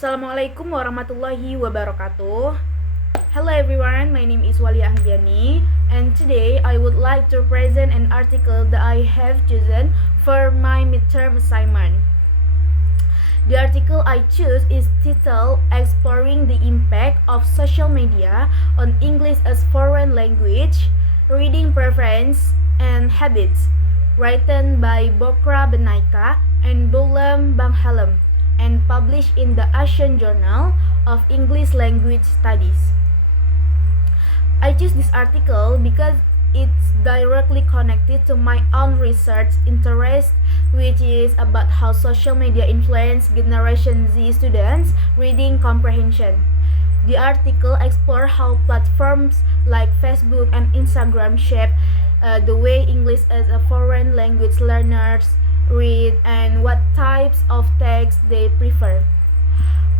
Assalamualaikum warahmatullahi wabarakatuh. Hello everyone, my name is Yani, and today I would like to present an article that I have chosen for my midterm assignment. The article I choose is titled Exploring the Impact of Social Media on English as Foreign Language, Reading Preference and Habits, written by Bokra Benaika and Bulem Banghelem, and published in the Asian Journal of English Language Studies. I choose this article because it's directly connected to my own research interest, which is about how social media influence Generation Z students' reading comprehension. The article explores how platforms like Facebook and Instagram shape the way English as a foreign language learners read and what types of text they prefer.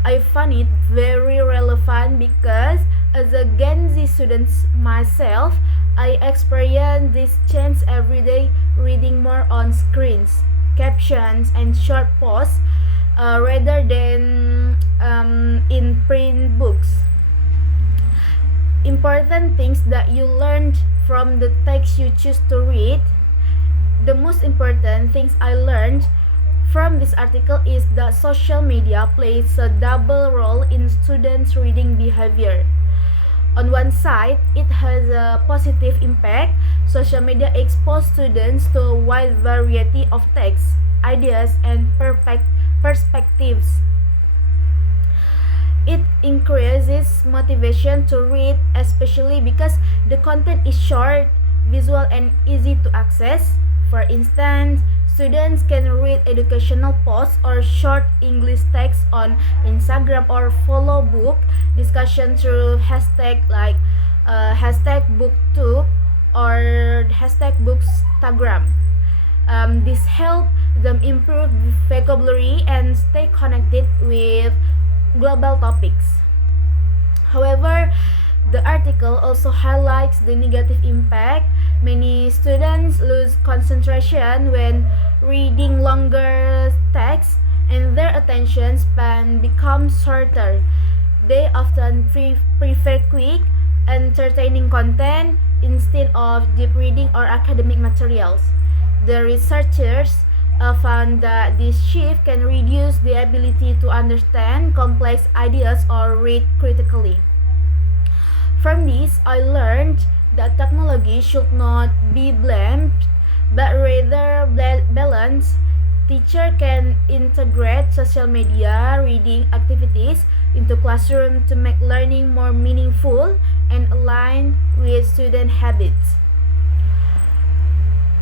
I find it very relevant because as a Gen Z student myself, I experience this change every day, reading more on screens, captions, and short posts rather than in print books. Important things that you learned from the text you choose to read. The most important things I learned from this article is that social media plays a double role in students' reading behavior. On one side, it has a positive impact. Social media exposes students to a wide variety of texts, ideas, and perspectives. It increases motivation to read, especially because the content is short, visual, and easy to access. For instance, students can read educational posts or short English text on Instagram or follow book discussion through hashtag like hashtag booktube or hashtag bookstagram. This helps them improve vocabulary and stay connected with global topics. However, the article also highlights the negative impact. Many students lose concentration when reading longer texts and their attention span becomes shorter. They often prefer quick, entertaining content instead of deep reading or academic materials. The researchers found that this shift can reduce the ability to understand complex ideas or read critically. From this, I learned that technology should not be blamed, but rather balanced. Teacher can integrate social media reading activities into classroom to make learning more meaningful and aligned with student habits.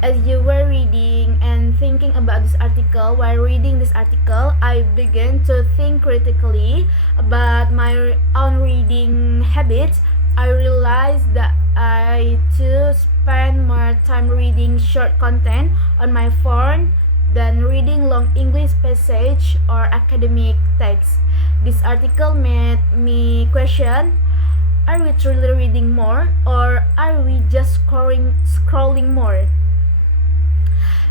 As you were reading and thinking about this article, while reading this article, I began to think critically about my own reading habits. I realized that I too spend more time reading short content on my phone than reading long English passage or academic texts. This article made me question, are we truly reading more or are we just scrolling more?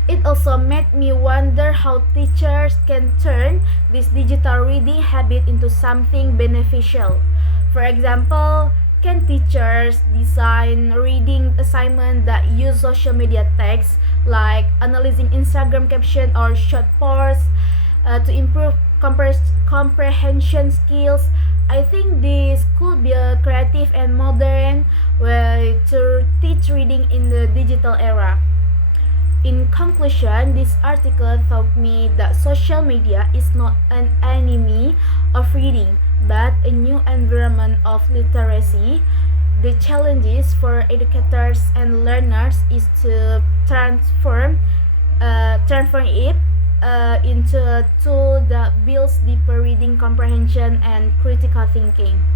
It also made me wonder how teachers can turn this digital reading habit into something beneficial. For example, can teachers design reading assignments that use social media text like analyzing Instagram caption or short posts to improve comprehension skills? I think this could be a creative and modern way to teach reading in the digital era. In conclusion, this article taught me that social media is not an enemy of reading, but a new environment of literacy. The challenges for educators and learners is to transform it into a tool that builds deeper reading comprehension and critical thinking.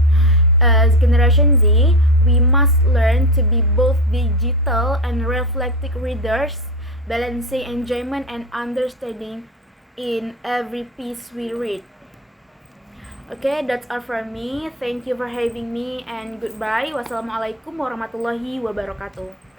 As Generation Z, we must learn to be both digital and reflective readers, balancing enjoyment and understanding in every piece we read. Okay, that's all from me. Thank you for having me and goodbye. Wassalamualaikum warahmatullahi wabarakatuh.